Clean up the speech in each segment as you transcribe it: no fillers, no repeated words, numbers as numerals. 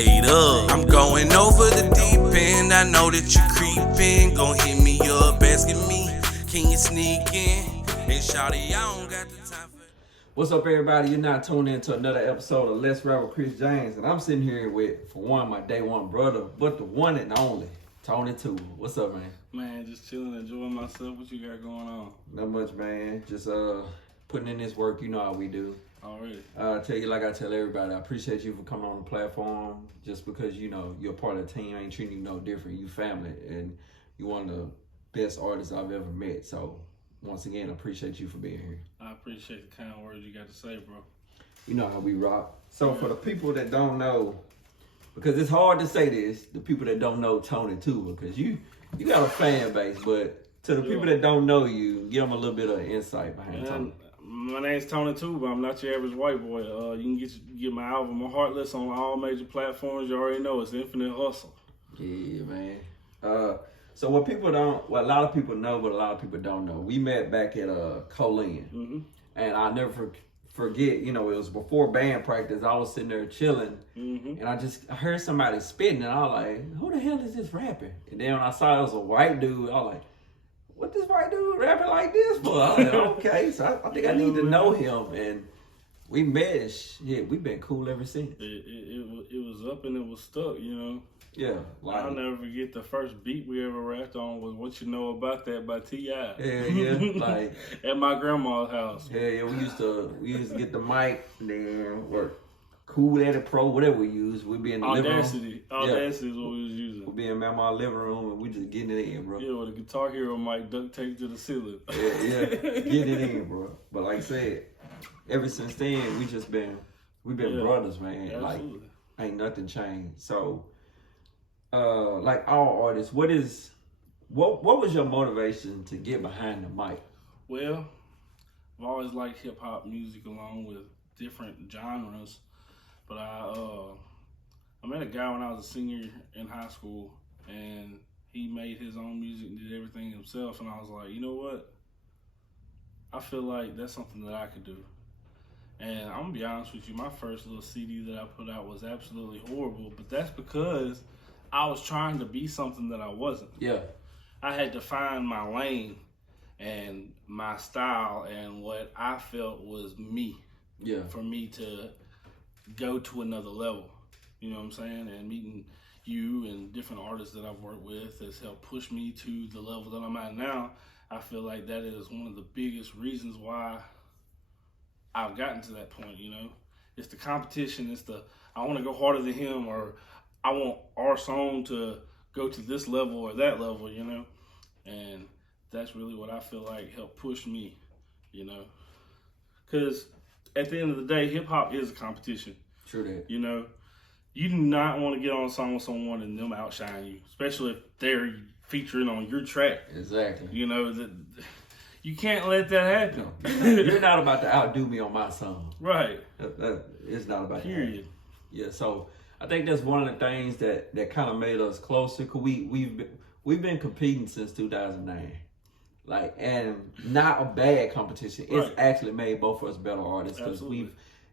I'm going over the deep end. I know that you creeping. Gon' hit me up, asking me, can you sneak in? And shawty, I don't got the time for. What's up, everybody? You're now tuned in to another episode of Let's Rap with Kris Jamez, and I'm sitting here with, for one, my day one brother, but the one and only Tony Tuba. What's up, man? Man, just chilling, enjoying myself. What you got going on? Not much, man. Just putting in this work. You know how we do. Already. Tell you like I tell everybody, I appreciate you for coming on the platform. Just because you know you're part of the team, I ain't treating you no different. You family, and you one of the best artists I've ever met. So once again, I appreciate you for being here. I appreciate the kind words you got to say, bro. You know how we rock. So for the people that don't know, because it's hard to say this, the people that don't know Tony Tuba, because you got a fan base, but to the people that don't know you, give them a little bit of insight behind Tony. My name's Tony Tuba. I'm not your average white boy. You can get my album, My Heartless, on all major platforms. You already know it's Nfinite Hustle. Yeah, man. So what people don't, well, a lot of people know, but a lot of people don't know. We met back at Colin, and I'll never forget. You know, it was before band practice. I was sitting there chilling, and I heard somebody spitting, and I was like, "Who the hell is this rapping?" And then when I saw it was a white dude, I was like, what this white dude rapping like this for? I was like, okay, so I think I need to know him. And we met and shit, we've been cool ever since. It was up and it was stuck, you know. Yeah. Like, I'll never forget the first beat we ever rapped on was What You Know About That by T.I. Yeah, like at my grandma's house. Yeah, we used to get the mic and then work. Cool Edit Pro, whatever we use, we'd be in the living room. Audacity is what we was using. We'd be in Mama's living room and we just getting it in, bro. Yeah, with a Guitar Hero mic duct taped to the ceiling. Yeah, getting it in, bro. But like I said, ever since then, we've been brothers, man. Absolutely. Like, ain't nothing changed. So, like all artists, what was your motivation to get behind the mic? Well, I've always liked hip hop music along with different genres. But I met a guy when I was a senior in high school, and he made his own music and did everything himself. And I was like, you know what? I feel like that's something that I could do. And I'm gonna be honest with you, my first little CD that I put out was absolutely horrible, but that's because I was trying to be something that I wasn't. Yeah. I had to find my lane and my style and what I felt was me. Yeah. For me to go to another level, you know what I'm saying? And meeting you and different artists that I've worked with has helped push me to the level that I'm at now. I feel like that is one of the biggest reasons why I've gotten to that point, you know? It's the competition, it's the, I want to go harder than him, or I want our song to go to this level or that level, you know? And that's really what I feel like helped push me, you know? Because at the end of the day, hip hop is a competition. True that. You know, you do not want to get on a song with someone and them outshine you, especially if they're featuring on your track. Exactly. You know, you can't let that happen. No. You're not about to outdo me on my song. Right. It's not about Period. that. Yeah, so I think that's one of the things that kind of made us closer, because we've been competing since 2009. Like, and not a bad competition. It's actually made both of us better artists, because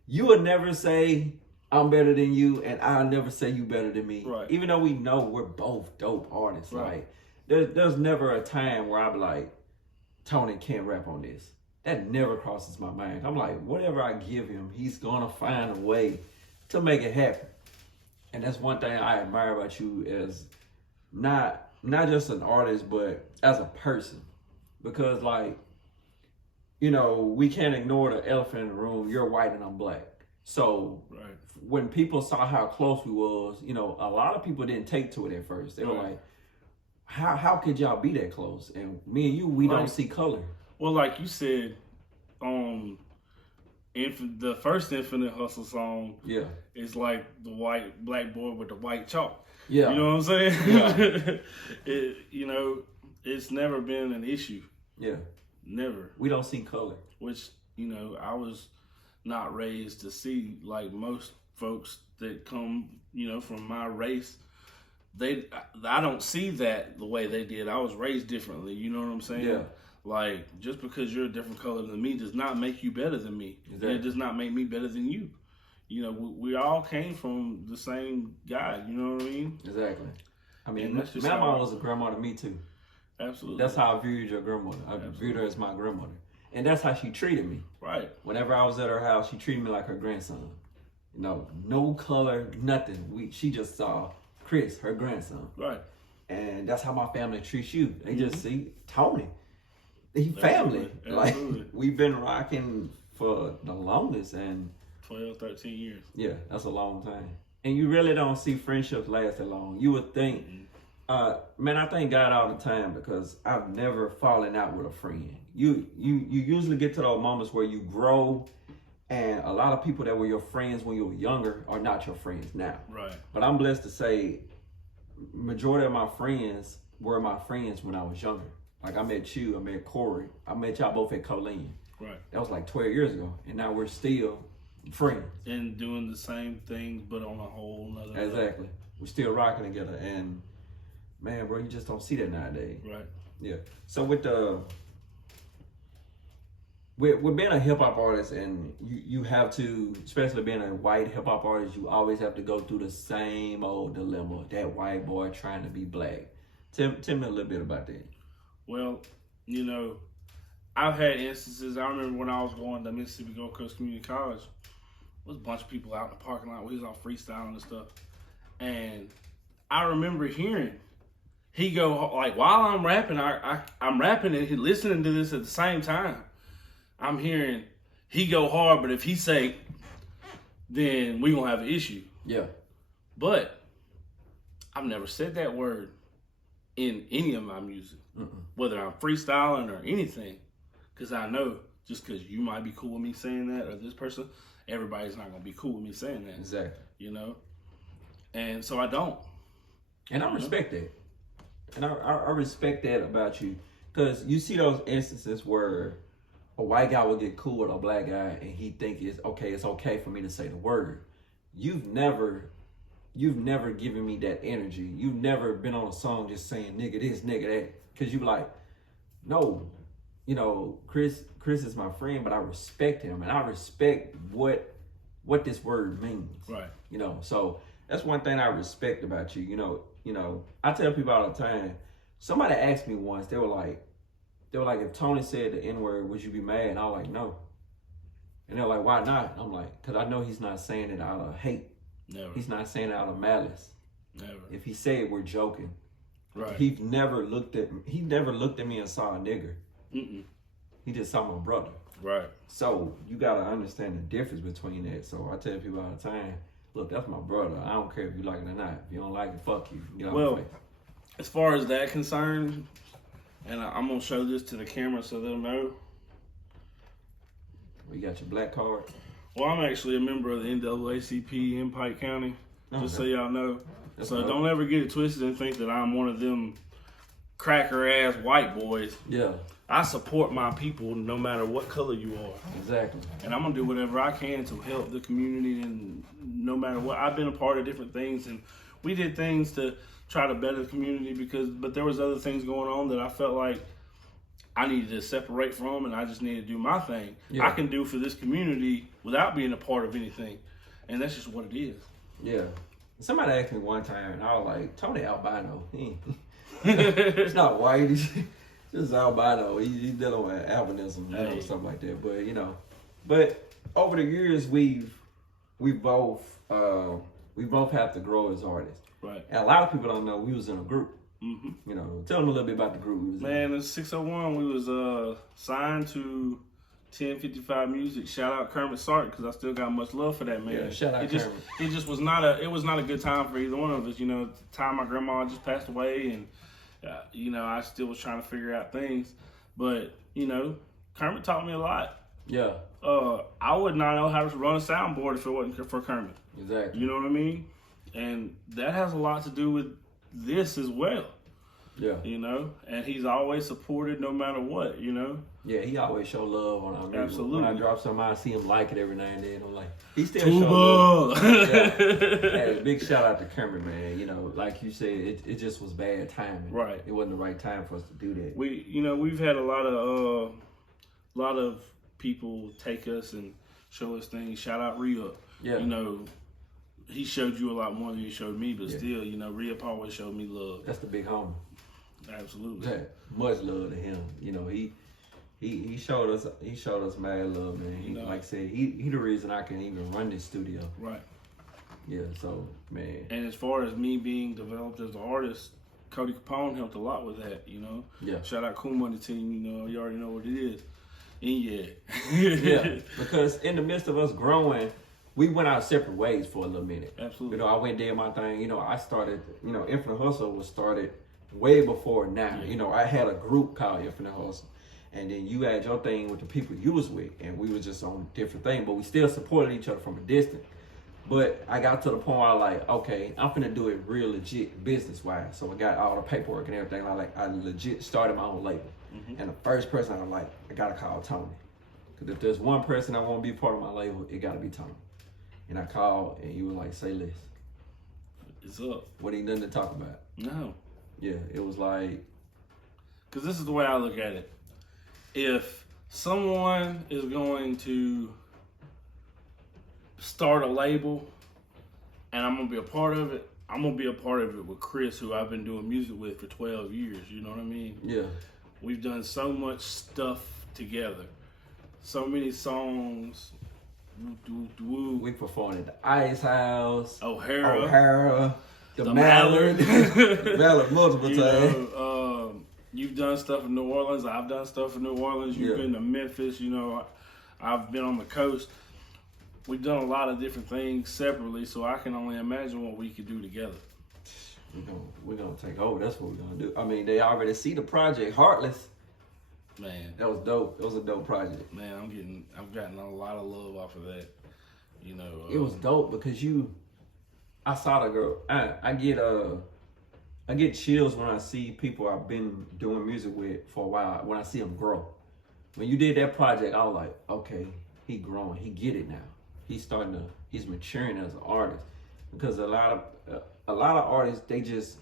you would never say I'm better than you, and I'll never say you better than me. Right. Even though we know we're both dope artists. Right. Like, there's never a time where I'm like, Tony can't rap on this. That never crosses my mind. I'm like, whatever I give him, he's gonna find a way to make it happen. And that's one thing I admire about you, as not just an artist, but as a person. Because, like, you know, we can't ignore the elephant in the room. You're white and I'm black. So when people saw how close we was, you know, a lot of people didn't take to it at first. They were like, how could y'all be that close? And me and you, we don't see color. Well, like you said, the first Nfinite Hustle song is like the white black boy with the white chalk. Yeah. You know what I'm saying? Yeah. You know, it's never been an issue. Yeah. Never. We don't see color. Which, you know, I was not raised to see, like most folks that come, you know, from my race. I don't see that the way they did. I was raised differently, you know what I'm saying? Yeah. Like, just because you're a different color than me does not make you better than me. Exactly. It does not make me better than you. you know, we all came from the same guy. You know what I mean? Exactly. I mean, And that's just my how mom was a grandma to me too. Absolutely. That's how I viewed your grandmother. I viewed her as my grandmother. And that's how she treated me. Right. Whenever I was at her house, she treated me like her grandson. You know, no color, nothing. She just saw Kris, her grandson. Right. And that's how my family treats you. They just see Tony. He family. Absolutely. Like, we've been rocking for the longest. And 12, 13 years. yeah, that's a long time. And you really don't see friendships last that long. You would think, man, I thank God all the time because I've never fallen out with a friend. You usually get to those moments where you grow, and a lot of people that were your friends when you were younger are not your friends now. Right. But I'm blessed to say, majority of my friends were my friends when I was younger. Like I met you, I met Corey, I met y'all both at Colleen. Right. That was like 12 years ago, and now we're still friends. And doing the same thing, but on a whole nother level. Exactly. We're still rocking together, and man, bro, you just don't see that nowadays. Right. Yeah. So with being a hip hop artist, and you have to, especially being a white hip hop artist, you always have to go through the same old dilemma. That white boy trying to be black. Tell me a little bit about that. Well, you know, I've had instances. I remember when I was going to Mississippi Gulf Coast Community College, there was a bunch of people out in the parking lot. We was all freestyling and stuff, and I remember hearing he go like, while I'm rapping, I'm rapping and he listening to this at the same time. I'm hearing he go hard, but if he say, then we gonna have an issue. Yeah. But I've never said that word in any of my music, whether I'm freestyling or anything, because I know just because you might be cool with me saying that or this person, everybody's not gonna be cool with me saying that. Exactly. You know, and so I don't. And I respect that. And I respect that about you, because you see those instances where a white guy will get cool with a black guy and he think it's okay for me to say the word. You've never given me that energy. You've never been on a song just saying nigga this, nigga that. Cause you like, no, you know, Kris is my friend, but I respect him and I respect what this word means. Right. You know, so that's one thing I respect about you. You know, I tell people all the time, somebody asked me once, they were like, if Tony said the N-word, would you be mad? And I was like, no. And they're like, why not? I'm like, because I know he's not saying it out of hate. Never. He's not saying it out of malice. Never. If he said we're joking. Right. He never looked at me and saw a nigger. Mm-mm. He just saw my brother. Right. So you got to understand the difference between that. So I tell people all the time, look, that's my brother. I don't care if you like it or not. If you don't like it, fuck you. Get out Well, my face. as far as that concerned, and I'm going to show this to the camera so they'll know. You got your black card? Well, I'm actually a member of the NAACP in Pike County, just so y'all know. So don't ever get it twisted and think that I'm one of them cracker-ass white boys. Yeah. I support my people no matter what color you are. Exactly. And I'm going to do whatever I can to help the community, and no matter what. I've been a part of different things, and we did things to try to better the community but there was other things going on that I felt like I needed to separate from, and I just needed to do my thing. Yeah. I can do for this community without being a part of anything, and that's just what it is. Yeah. Somebody asked me one time, and I was like, Tony albino. It's not white. He's just albino. He's dealing with albinism, and stuff like that. But over the years, we both have to grow as artists. Right. And a lot of people don't know we was in a group. Mm-hmm. You know, tell them a little bit about the group we was in. Man, in 601, we was signed to 1055 Music. Shout out Kermit Sark, because I still got much love for that man. Yeah, shout out Kermit. It just was not a good time for either one of us. You know, at the time my grandma just passed away, and you know, I still was trying to figure out things. But you know, Kermit taught me a lot. Yeah. I would not know how to run a soundboard if it wasn't for Kermit. Exactly. You know what I mean? And that has a lot to do with this as well. Yeah. You know, and he's always supported no matter what, you know? Yeah, he always show love on our music. Absolutely. When I drop something, I see him like it every now and then. I'm like, he still Tuba. show love. Yeah. Hey, big shout out to Kermit, man. You know, like you said, it just was bad timing. Right. It wasn't the right time for us to do that. We've had a lot of people take us and show us things. Shout out Re-Up. Yeah. You know, he showed you a lot more than he showed me, but still, you know, Rip always showed me love. That's the big homie. Absolutely. Yeah, much love to him. You know, he showed us mad love, man. He, like I said, he the reason I can even run this studio. Right. Yeah, so man. And as far as me being developed as an artist, Cody Capone helped a lot with that, you know. Yeah. Shout out Cool Money team, you know, you already know what it is. And yeah, because in the midst of us growing, we went our separate ways for a little minute. Absolutely. You know, I went did my thing. You know, I started, you know, Infinite Hustle was started way before now. Yeah. You know, I had a group called Infinite Hustle. And then you had your thing with the people you was with. And we was just on different things. But we still supported each other from a distance. But I got to the point where I was like, okay, I'm finna do it real legit business-wise. So I got all the paperwork and everything. I legit started my own label. Mm-hmm. And the first person I was like, I gotta call Tony. Because if there's one person that won't be part of my label, it gotta be Tony. And I called and he was like, say less. It's up. What ain't nothing to talk about? No. Yeah, it was like... Because this is the way I look at it. If someone is going to start a label and I'm going to be a part of it, I'm going to be a part of it with Kris, who I've been doing music with for 12 years. You know what I mean? Yeah. We've done so much stuff together. So many songs. We performed at the Ice House, O'Hara, the Mallard, Mallard multiple times. You've done stuff in New Orleans. I've done stuff in New Orleans. You've been to Memphis. You know, I've been on the coast. We've done a lot of different things separately, so I can only imagine what we could do together. We're gonna take over. That's what we're gonna do. I mean, they already see the project, Heartless. Man, that was dope. It was a dope project. Man, I've gotten a lot of love off of that. You know, it was dope because I saw the girl. I get chills when I see people I've been doing music with for a while. When I see them grow. When you did that project, I was like, okay, he growing. He get it now. He's maturing as an artist. Because a lot of artists, they just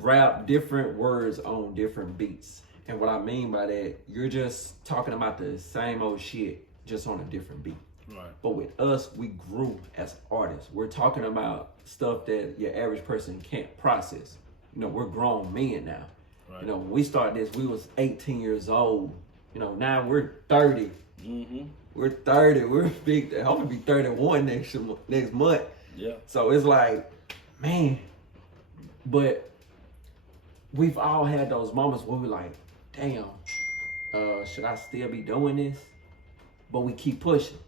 rap different words on different beats. And what I mean by that, you're just talking about the same old shit, just on a different beat. Right. But with us, we grew as artists. We're talking about stuff that your average person can't process. You know, we're grown men now. Right. You know, when we started this, we was 18 years old. You know, now we're 30. Mm-hmm. We're 30. We're big. I'm gonna be 31 next month. Yeah. So it's like, man. But we've all had those moments where we're like, damn, should I still be doing this? But we keep pushing.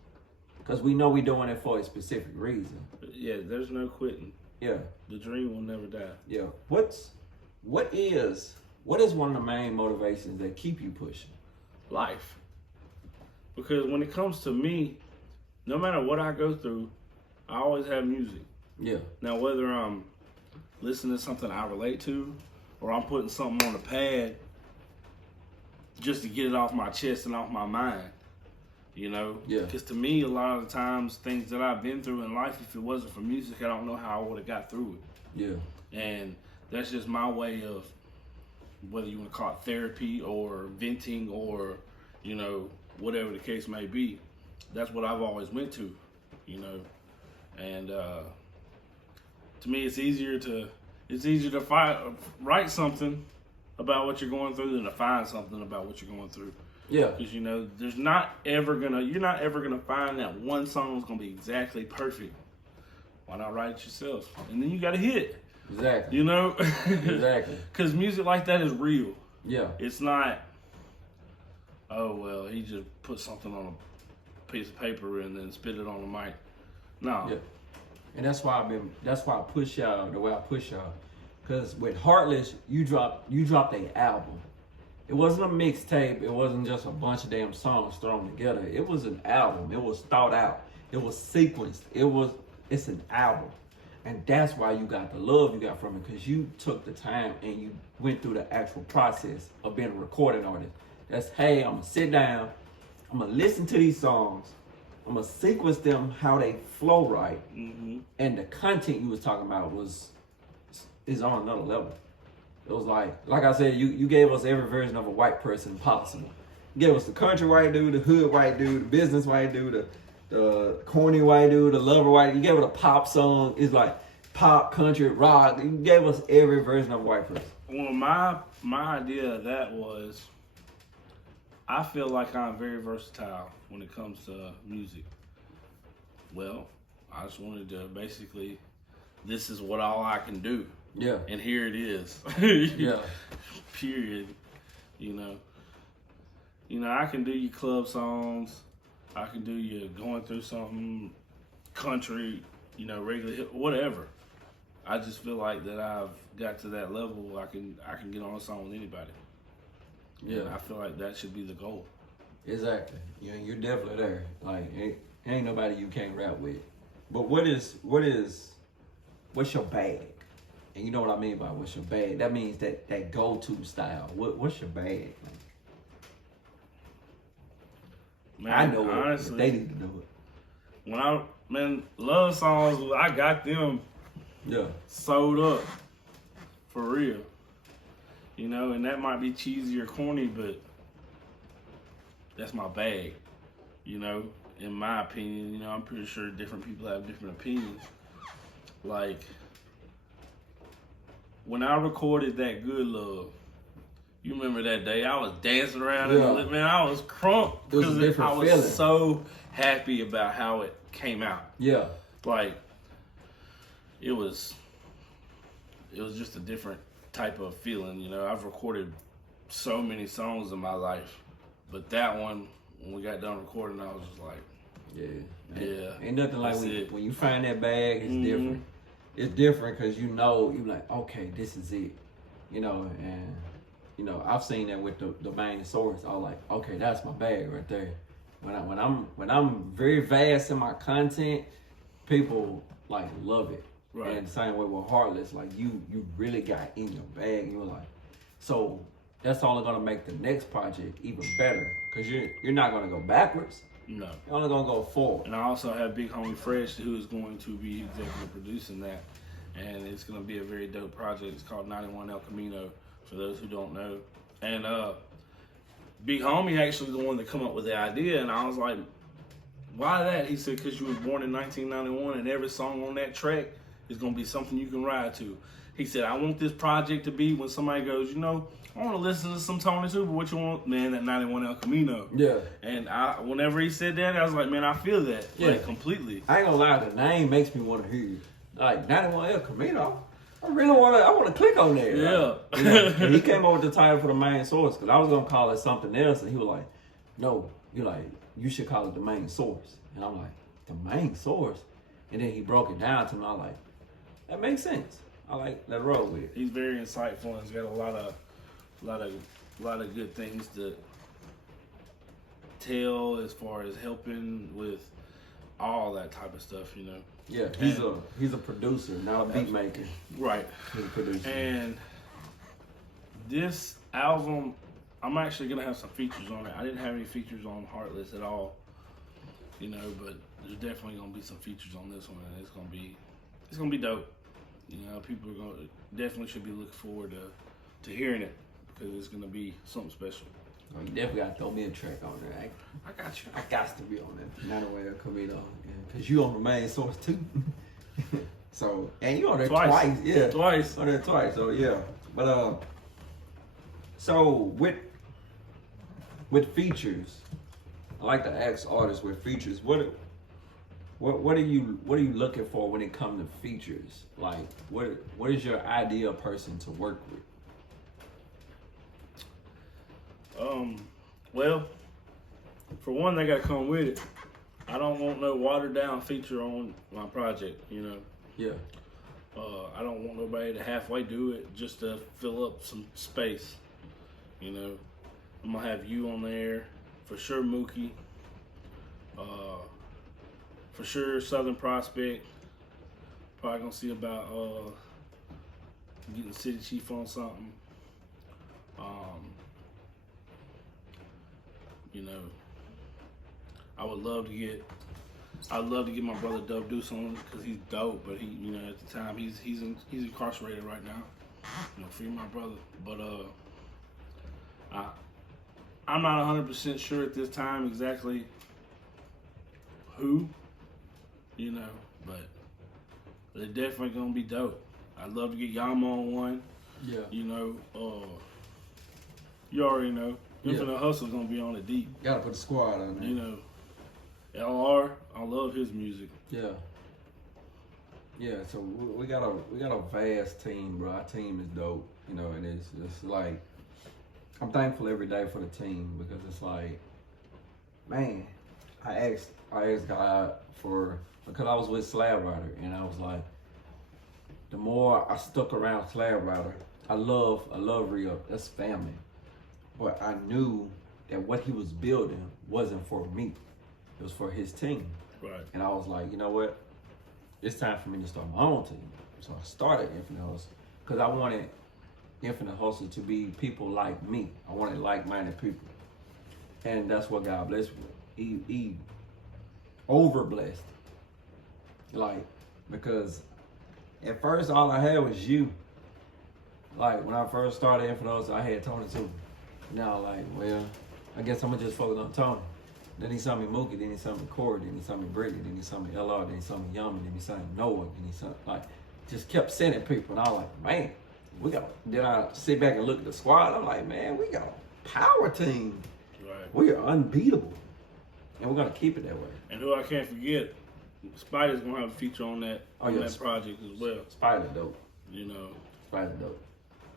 Because we know we're doing it for a specific reason. Yeah, there's no quitting. Yeah. The dream will never die. Yeah. What is one of the main motivations that keep you pushing? Life. Because when it comes to me, no matter what I go through, I always have music. Yeah. Now, whether I'm listening to something I relate to or I'm putting something on the pad just to get it off my chest and off my mind. You know? Yeah. Because to me, a lot of the times, things that I've been through in life, if it wasn't for music, I don't know how I would have got through it. Yeah. And that's just my way of, whether you want to call it therapy or venting or, you know, whatever the case may be. That's what I've always went to, you know? And to me, it's easier to write something about what you're going through than to find something about what you're going through. Yeah. Because, you know, you're not ever gonna find that one song that's gonna be exactly perfect. Why not write it yourself? And then you gotta hit it. Exactly. You know? Exactly. Because music like that is real. Yeah. It's not, oh, well, he just put something on a piece of paper and then spit it on the mic. No. Yeah. And that's why I push y'all the way I push y'all. Because with Heartless, you dropped an album. It wasn't a mixtape. It wasn't just a bunch of damn songs thrown together. It was an album. It was thought out. It was sequenced. It's an album. And that's why you got the love you got from it, because you took the time and you went through the actual process of being a recording artist. That's, hey, I'm going to sit down. I'm going to listen to these songs. I'm going to sequence them how they flow right. Mm-hmm. And the content you was talking about is on another level. It was like I said, you gave us every version of a white person possible. You gave us the country white dude, the hood white dude, the business white dude, the corny white dude, the lover white. You gave it a pop song. It's like pop, country, rock. You gave us every version of a white person. Well, my idea of that was, I feel like I'm very versatile when it comes to music. Well, I just wanted to basically, this is what all I can do. Yeah. And here it is. Yeah. Period. You know, I can do your club songs. I can do your going through something, country, regular hip, whatever. I just feel like that I've got to that level. I can get on a song with anybody. Yeah. And I feel like that should be the goal. Exactly. Yeah, you're definitely there. Like, ain't nobody you can't rap with. But what's your bag? And you know what I mean by what's your bag? That means that go-to style. What's your bag? Man, I know honestly, it, but they need to know it. Love songs, I got them sold up. For real. And that might be cheesy or corny, but that's my bag. In my opinion, I'm pretty sure different people have different opinions. Like, when I recorded that Good Love, you remember that day? I was dancing around and man, I was crunk because I was feeling. so happy about how it came out. Yeah. Like, it was just a different type of feeling. I've recorded so many songs in my life, but that one, when we got done recording, I was just like, yeah. Ain't nothing like when you find that bag, it's different. It's different because you're like, okay, this is it. And I've seen that with the main source. I was like, okay, that's my bag right there. When I'm very vast in my content, people like love it. Right. And the same way with Heartless, like you really got in your bag. You were like, so that's only gonna make the next project even better because you're not gonna go backwards. No. You're only gonna go forward. And I also have Big Homie Fresh, who is going to be executive producing that, and it's gonna be a very dope project. It's called 91 El Camino, for those who don't know. And Big Homie actually the one that come up with the idea, and I was like, why that? He said, because you was born in 1991, and every song on that track is going to be something you can ride to. He said, I want this project to be when somebody goes, I want to listen to some Tony Tuba. What you want? Man, that 91 El Camino. Yeah. And whenever he said that, I was like, man, I feel that. Yeah. Like, completely. I ain't gonna lie, the name makes me want to hear you. Like, 91 El Camino. I want to click on that. Yeah. Like, and he came up with the title for the main source because I was going to call it something else. And he was like, no, you should call it the main source. And I'm like, the main source? And then he broke it down to me. I'm like, that makes sense. I like that roll with it. He's very insightful and he's got a lot of good things to tell as far as helping with all that type of stuff, Yeah, he's a producer, not a beat maker. Right. He's a producer. And this album, I'm actually gonna have some features on it. I didn't have any features on Heartless at all, but there's definitely gonna be some features on this one, and it's gonna be dope. People definitely should be looking forward to hearing it because it's gonna be something special. Oh, you definitely gotta throw me a track on there. I got you. I got to be on that. Not a way of Camino, because you on the main source too. So, and you on there twice. Yeah, Twice. On there twice. So yeah, but so with features, I like to ask artists with features. What are you looking for when it comes to features? Like, what is your ideal person to work with? Well, for one, they gotta come with it. I don't want no watered down feature on my project, Yeah. I don't want nobody to halfway do it just to fill up some space, I'm gonna have you on there, for sure Mookie, for sure Southern Prospect, probably gonna see about getting City Chief on something. I'd love to get my brother Dub Deuce on because he's dope, but he, at the time he's incarcerated right now. Free my brother. But I'm not 100% sure at this time exactly who, you know, but they're definitely gonna be dope. I'd love to get Yama on one. Yeah. You know, you already know. Infinite Hustle's gonna be on it deep. Gotta put the squad on there. You know, LR, I love his music. Yeah. Yeah, so we got a vast team, bro. Our team is dope, you know, and it's like I'm thankful every day for the team because it's like, man, I asked God because I was with Slab Rider and I was like, the more I stuck around Slab Rider, I love Rio, that's family. But I knew that what he was building wasn't for me. It was for his team. Right. And I was like, you know what? It's time for me to start my own team. So I started Infinite Hustle because I wanted Infinite Hustle to be people like me. I wanted like-minded people. And that's what God blessed me with. He over-blessed. Like, because at first all I had was you. Like, when I first started Infinite Hustle, I had Tony Tuba. Now, like, well, I guess I'm gonna just focus on Tony. Then he saw me Mookie, then he saw me Corey, then he saw me Brittany, then he saw me LR, then he saw me Yama, then he saw me Noah, then he saw, like, just kept sending people. And I was like, man, then I sit back and look at the squad. I'm like, man, we got a power team. Right. We are unbeatable. And we're gonna keep it that way. And who I can't forget, Spider's gonna have a feature on that that project as well. Spider dope. You know. Spider dope.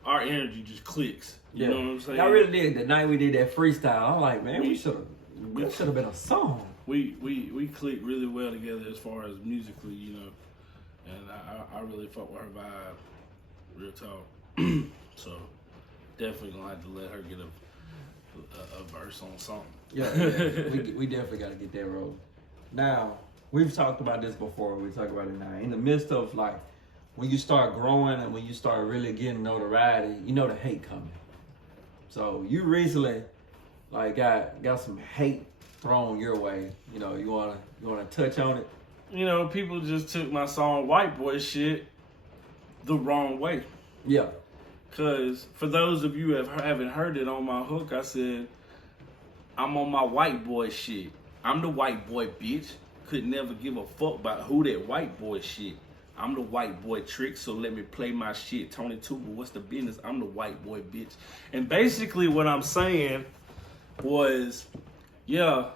Our energy just clicks. You know what I'm saying? I really did. The night we did that freestyle, I'm like, man, we should have been a song. We clicked really well together as far as musically, you know. And I really fuck with her vibe, real talk. So definitely gonna have to let her get a verse on something. Yeah. we definitely gotta get that road. Now, we've talked about this before, we talk about it now. In the midst of like when you start growing and when you start really getting notoriety, you know the hate coming. So you recently like got some hate thrown your way. You know, you wanna touch on it? You know, people just took my song White Boy Shit the wrong way. Yeah. Cause for those of you who haven't heard it on my hook, I said, I'm on my white boy shit. I'm the white boy bitch. Could never give a fuck about who that white boy shit. I'm the white boy trick, so let me play my shit. Tony Tuba, what's the business? I'm the white boy bitch. And basically what I'm saying was, yeah,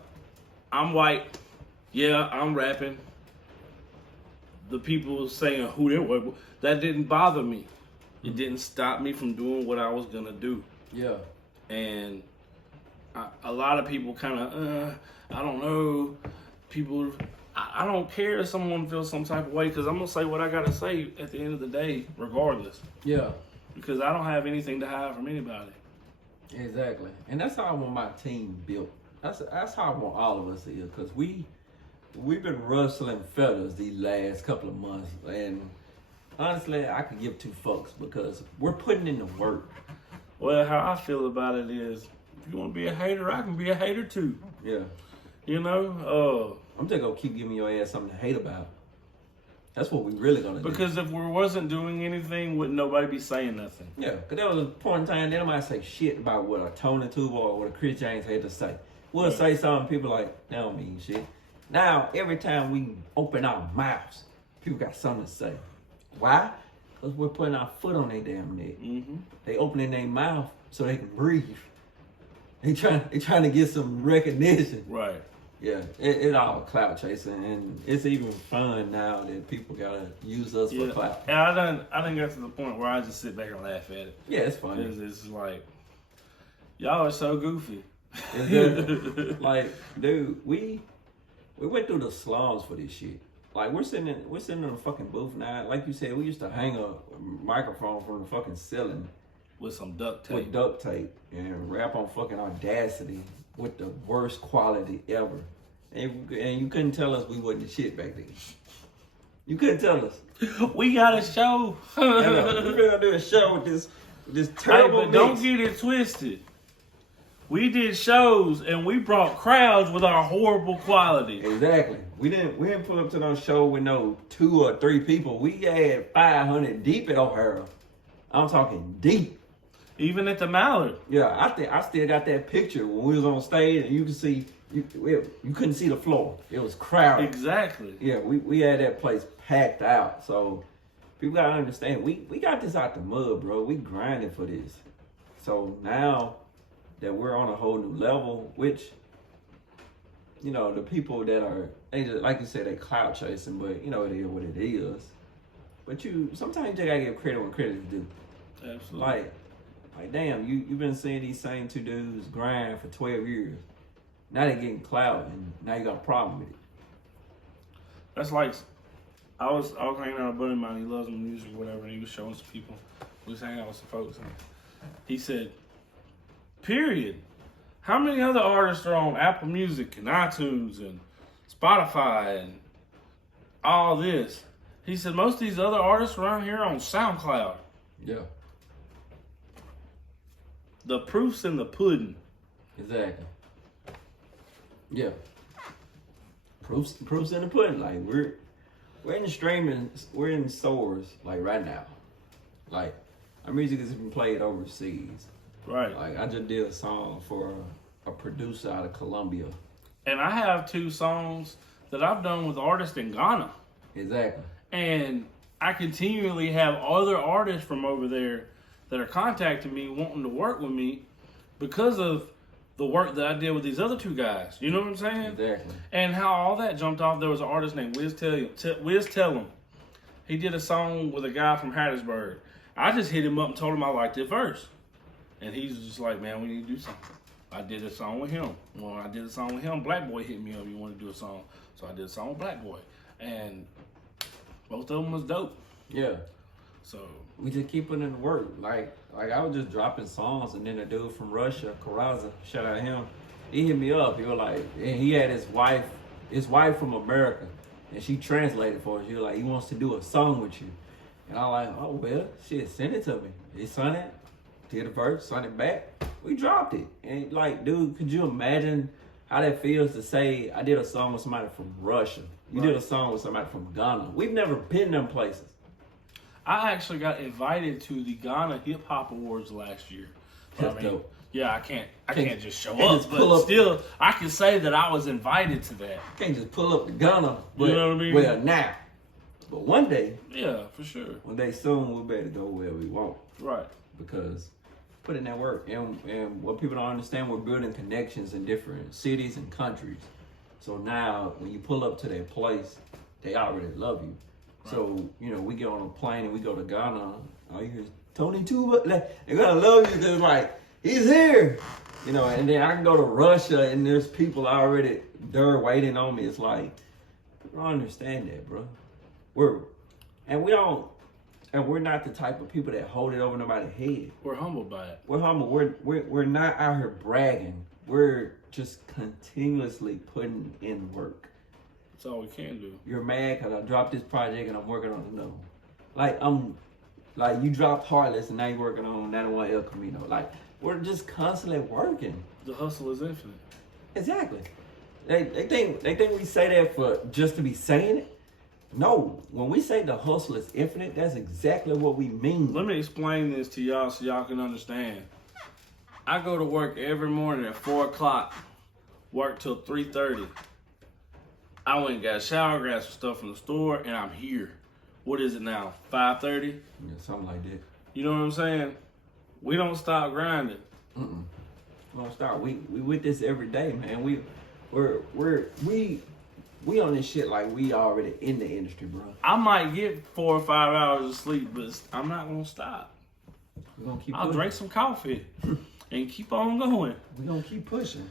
I'm white. Yeah, I'm rapping. The people saying who that white boy, that didn't bother me. It didn't stop me from doing what I was gonna do. Yeah. And a lot of people kind of, I don't know. People, I don't care if someone feels some type of way because I'm gonna say what I gotta say at the end of the day, regardless. Yeah. Because I don't have anything to hide from anybody. Exactly. And that's how I want my team built. That's how I want all of us to is because we've been rustling feathers these last couple of months and honestly, I could give two fucks because we're putting in the work. Well, how I feel about it is, if you want to be a hater, I can be a hater too. Yeah. You know? I'm just going to keep giving your ass something to hate about. That's what we really going to do. Because if we wasn't doing anything, wouldn't nobody be saying nothing. Yeah, because there was a point in time, they don't say shit about what a Tony Tuba or what a Kris Jamez had to say. We'll say something, people like, that don't mean shit. Now, every time we open our mouths, people got something to say. Why? Because we're putting our foot on their damn neck. Mm-hmm. They opening their mouth so they can breathe. They trying to get some recognition. Right. Yeah, it all clout chasing, and it's even fun now that people gotta use us for clout. And I done got to the point where I just sit back and laugh at it. Yeah, it's funny. It's like, y'all are so goofy. Like, dude, we went through the slums for this shit. Like we're sitting in a fucking booth now. Like you said, we used to hang a microphone from the fucking ceiling with some duct tape. With duct tape and rap on fucking Audacity with the worst quality ever. And you couldn't tell us we wasn't the shit back then. You couldn't tell us. We got a show. We're gonna do a show with this terrible but don't get it twisted. We did shows and we brought crowds with our horrible quality. Exactly. We didn't pull up to no show with no 2 or 3 people. We had 500 deep at O'Hara. I'm talking deep. Even at the Mallard. Yeah, I think I still got that picture when we was on stage and you can see you couldn't see the floor. It was crowded. Exactly. Yeah, we had that place packed out. So people gotta understand we got this out the mud, bro. We grinding for this. So now that we're on a whole new level, which you know, the people that are they just, like you said, they clout chasing, but you know it is what it is. But sometimes you gotta give credit when credit is due. Absolutely. Like damn, you've been seeing these same two dudes grind for 12 years. Now they're getting clout and now you got a problem with it. That's like I was hanging out with a buddy of mine, he loves music or whatever, and he was showing some people. We was hanging out with some folks and he said, period. How many other artists are on Apple Music and iTunes and Spotify and all this? He said, most of these other artists around here are on SoundCloud. Yeah. The proof's in the pudding. Exactly. Yeah. Proofs in the pudding. Like we're in the streaming, we're in stores like right now. Like our music has been played overseas. Right. Like I just did a song for a producer out of Colombia. And I have 2 songs that I've done with artists in Ghana. Exactly. And I continually have other artists from over there that are contacting me wanting to work with me because of the work that I did with these other 2 guys. You know what I'm saying? Exactly. And how all that jumped off, there was an artist named Wiz Tellum. He did a song with a guy from Hattiesburg. I just hit him up and told him I liked his verse. And he's just like, man, we need to do something. I did a song with him. When I did a song with him, Black Boy hit me up, you want to do a song. So I did a song with Black Boy. And both of them was dope. Yeah. So we just keep putting in the work. Like I was just dropping songs, and then a dude from Russia, Karaza, shout out him, he hit me up. He was like, and he had his wife from America, and she translated for us. He was like, he wants to do a song with you. And I'm like, oh well, shit, send it to me. He sung it, did a verse, sung it back. We dropped it. And like, dude, could you imagine how that feels to say I did a song with somebody from Russia? You did a song with somebody from Ghana. We've never been them places. I actually got invited to the Ghana Hip Hop Awards last year. That's dope. Yeah, I can't just show up, just pull but up. still, I can say that I was invited to that. Can't just pull up to Ghana. But, You know what I mean? Well, now. But one day, Yeah, for sure. one day soon, we'll be able to go where we want. Right. Because put in that work. And what people don't understand, we're building connections in different cities and countries. So now, when you pull up to that place, they already love you. Right. So, you know, we get on a plane and we go to Ghana. All you hear is Tony Tuba. Like, they're going to love you because, like, he's here. You know, and then I can go to Russia and there's people already there waiting on me. It's like, people don't understand that, bro. We're not the type of people that hold it over nobody's head. We're humbled by it. We're humble. We're not out here bragging. We're just continuously putting in work. That's all we can do. You're mad because I dropped this project and I'm working on another one. Like you dropped Heartless and now you're working on 901 El Camino. Like we're just constantly working. The hustle is infinite. Exactly. They think we say that for just to be saying it. No, when we say the hustle is infinite, that's exactly what we mean. Let me explain this to y'all so y'all can understand. I go to work every morning at 4 o'clock, work till 3:30. I went and got a shower, grabbed some stuff from the store, and I'm here. What is it now, 5:30? Yeah, something like that. You know what I'm saying? We don't stop grinding. We don't stop. We with this every day, man. We on this shit like we already in the industry, bro. I might get 4 or 5 hours of sleep, but I'm not gonna stop. We're gonna keep I'll drink some coffee and keep on going. We're gonna keep pushing.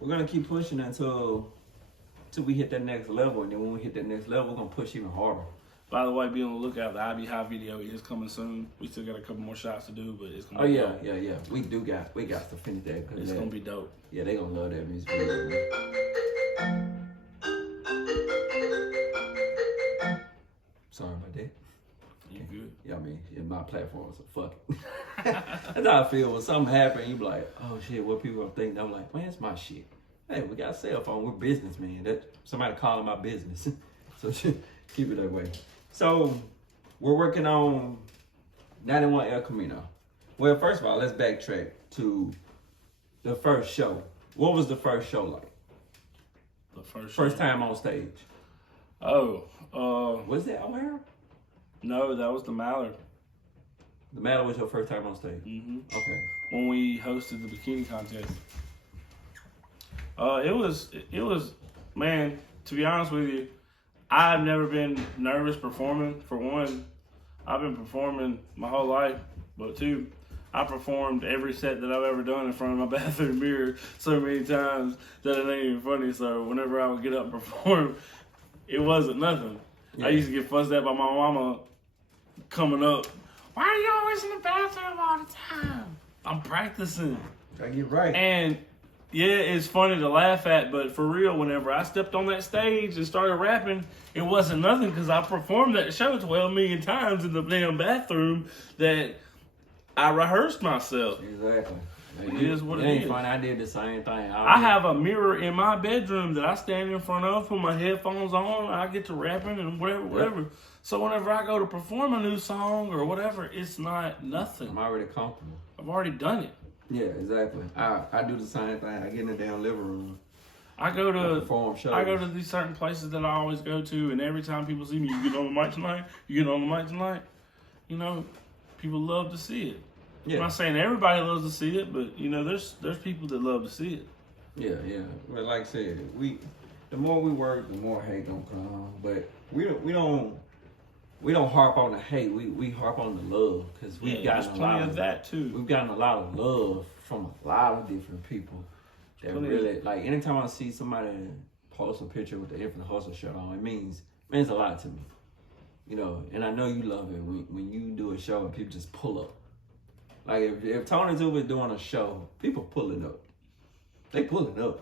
We're gonna keep pushing until we hit that next level, and then when we hit that next level, we're gonna push even harder. By the way, be on the lookout. The IB High video is coming soon. We still got a couple more shots to do, but it's gonna be dope. Yeah. We got to finish that. It's gonna be dope. Yeah, they gonna love that music video, man. Sorry about that. You good? Yeah, I mean, in my platform, so fuck it. That's how I feel when something happens. You be like, oh shit, what people are thinking? I'm like, man, it's my shit. Hey, we got a cell phone. We're businessmen. That somebody calling my business. So keep it that way. So we're working on 91 El Camino. Well, first of all, let's backtrack to the first show. What was the first show like? The first First time on stage. Oh, Was that O'Hara? no, that was the Mallard. The Matter was your first time on stage. Mm-hmm. Okay. When we hosted the bikini contest. It was, man, to be honest with you, I've never been nervous performing. For one, I've been performing my whole life, but two, I performed every set that I've ever done in front of my bathroom mirror so many times that it ain't even funny. So whenever I would get up and perform, it wasn't nothing. Yeah. I used to get fussed at by my mama coming up. Why are you always in the bathroom all the time? I'm practicing. I get right. And yeah, it's funny to laugh at, but for real, whenever I stepped on that stage and started rapping, it wasn't nothing because I performed that show 12 million times in the damn bathroom that I rehearsed myself. Exactly. It is what it ain't is. funny. I did the same thing. I have a mirror in my bedroom that I stand in front of, put my headphones on, I get to rapping and whatever. So whenever I go to perform a new song or whatever, it's not nothing. I'm already comfortable. I've already done it. Yeah, exactly. I do the same thing. I get in the damn living room. I go Perform shows. I go to these certain places that I always go to, and every time people see me, you get on the mic tonight, you get on the mic tonight. You know, people love to see it. Yeah. I'm not saying everybody loves to see it, but you know, there's people that love to see it. Yeah. But like I said, the more we work, the more hate gonna come. But we don't harp on the hate. We harp on the love because we've gotten there's a lot plenty of that too. We've gotten a lot of love from a lot of different people. That really like anytime I see somebody post a picture with the Infinite Hustle shirt on, it means a lot to me. You know, and I know you love it when you do a show and people just pull up. Like if Tony Tuba is doing a show, people pulling up. They pulling up.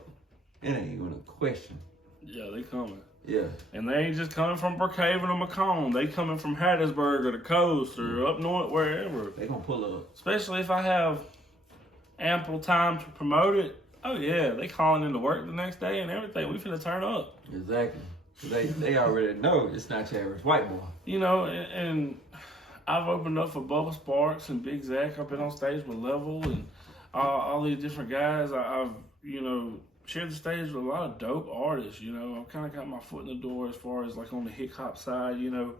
It ain't even a question. Yeah, they coming. Yeah. And they ain't just coming from Brookhaven or Macomb. They coming from Hattiesburg or the coast or up north, wherever. They gonna pull up. Especially if I have ample time to promote it. Oh yeah, they calling in to work the next day and everything. We finna turn up. Exactly. They already know it's not your average white boy. You know, and I've opened up for Bubba Sparks and Big Zach. I've been on stage with Level and all these different guys. I've, you know, shared the stage with a lot of dope artists. You know, I've kind of got my foot in the door as far as like on the hip hop side. You know,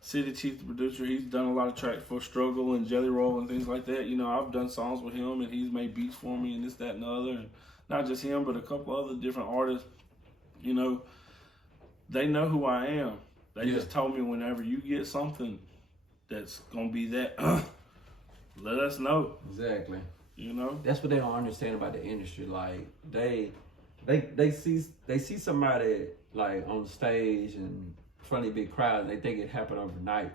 City Chief, the producer, he's done a lot of tracks for Struggle and Jelly Roll and things like that. You know, I've done songs with him and he's made beats for me and this, that, and the other. And not just him, but a couple other different artists. You know, they know who I am. They just told me whenever you get something that's gonna be that, let us know. Exactly. You know, that's what they don't understand about the industry. Like they see somebody like on stage and in front of big crowd, and they think it happened overnight.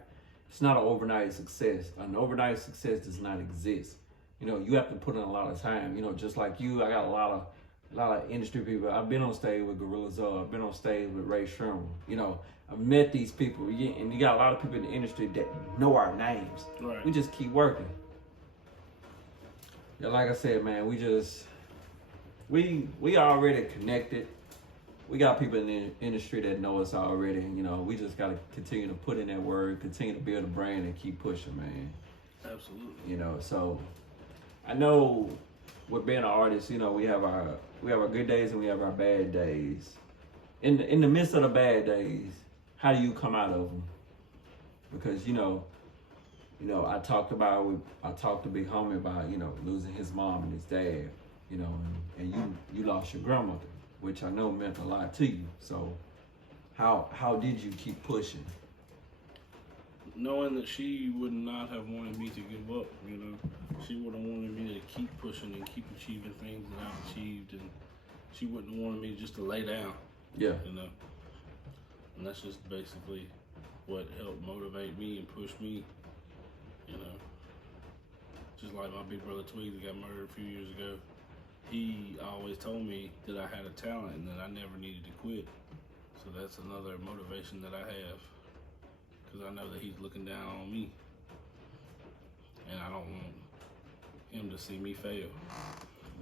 It's not an overnight success. An overnight success does not exist. You know, you have to put in a lot of time. You know, just like you, I got a lot of industry people. I've been on stage with Gorilla Zoe. I've been on stage with Ray Sherman. You know, I've met these people, and you got a lot of people in the industry that know our names. Right. We just keep working. Yeah, like I said, man, we already connected. We got people in the industry that know us already. And, you know, we just got to continue to put in that word, continue to build a brand, and keep pushing, man. Absolutely. You know, so I know with being an artist, you know, we have our good days and we have our bad days. In the midst of the bad days, how do you come out of them? Because you know, I talked to Big Homie about, you know, losing his mom and his dad, you know, and you lost your grandmother, which I know meant a lot to you. So how did you keep pushing? Knowing that she would not have wanted me to give up, you know. She would have wanted me to keep pushing and keep achieving things that I've achieved, and she wouldn't have wanted me just to lay down. Yeah. You know. And that's just basically what helped motivate me and push me, you know. Just like my big brother Tweed that got murdered a few years ago. He always told me that I had a talent and that I never needed to quit. So that's another motivation that I have. Because I know that he's looking down on me. And I don't want him to see me fail.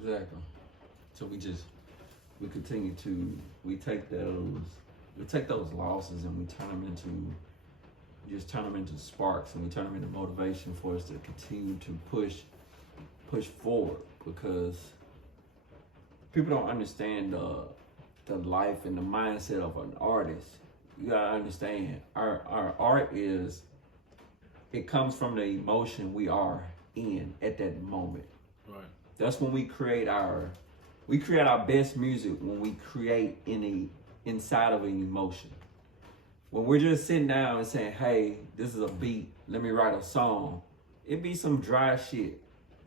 Exactly. So we continue to, we take those losses and we turn them into sparks, and we turn them into motivation for us to continue to push push forward because people don't understand the life and the mindset of an artist. You gotta understand our art is, it comes from the emotion we are in at that moment. Right. That's when we create our best music, when we create inside of an emotion. When we're just sitting down and saying, hey, this is a beat, let me write a song, it be some dry shit,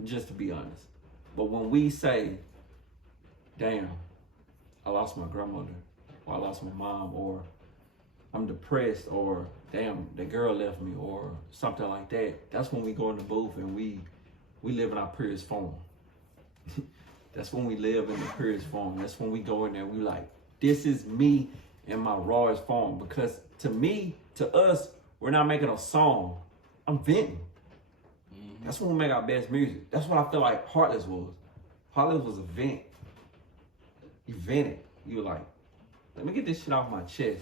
just to be honest. But when we say, damn, I lost my grandmother, or I lost my mom, or I'm depressed, or damn, the girl left me, or something like that, that's when we go in the booth and we live in our purest form. That's when we live in the purest form. That's when we go in there and we like, this is me in my rawest form. Because to us, we're not making a song. I'm venting. Mm-hmm. That's when we make our best music. That's what I feel like Heartless was. Heartless was a vent. You vented. You were like, let me get this shit off my chest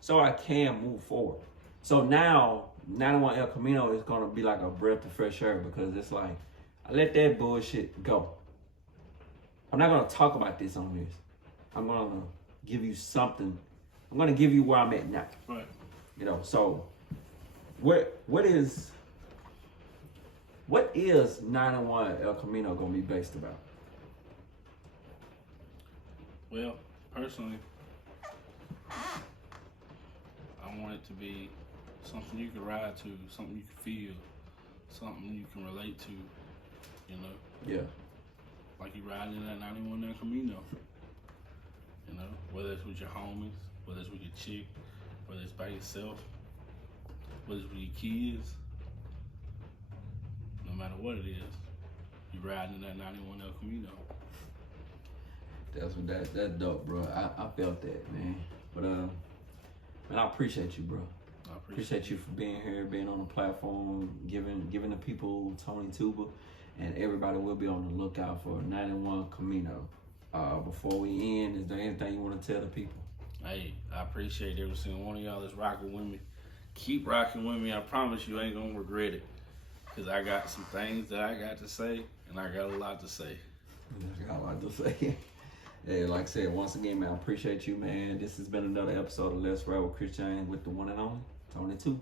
so I can move forward. So now, 91 El Camino is gonna be like a breath of fresh air because it's like, I let that bullshit go. I'm not gonna talk about this on this. I'm gonna give you something. I'm gonna give you where I'm at now. Right. You know, so what is 91 El Camino gonna be based about? Well, personally, I want it to be something you can ride to, something you can feel, something you can relate to, you know? Yeah. Like you riding in that 91 El Camino, you know? Whether it's with your homies, whether it's with your chick, whether it's by yourself, whether it's with your kids, no matter what it is, you riding in that 91 El Camino. That's dope, bro. I felt that, man. But man, I appreciate you, bro. I appreciate you for being here, being on the platform, giving the people Tony Tuba, and everybody will be on the lookout for 91 Camino. Before we end, is there anything you want to tell the people? Hey, I appreciate every single one of y'all that's rocking with me. Keep rocking with me. I promise you ain't gonna regret it. Cause I got some things that I got to say, and I got a lot to say. I got a lot to say. Hey, like I said, once again, man, I appreciate you, man. This has been another episode of Let's Ride with Kris Jamez with the one and only Tony Tuba.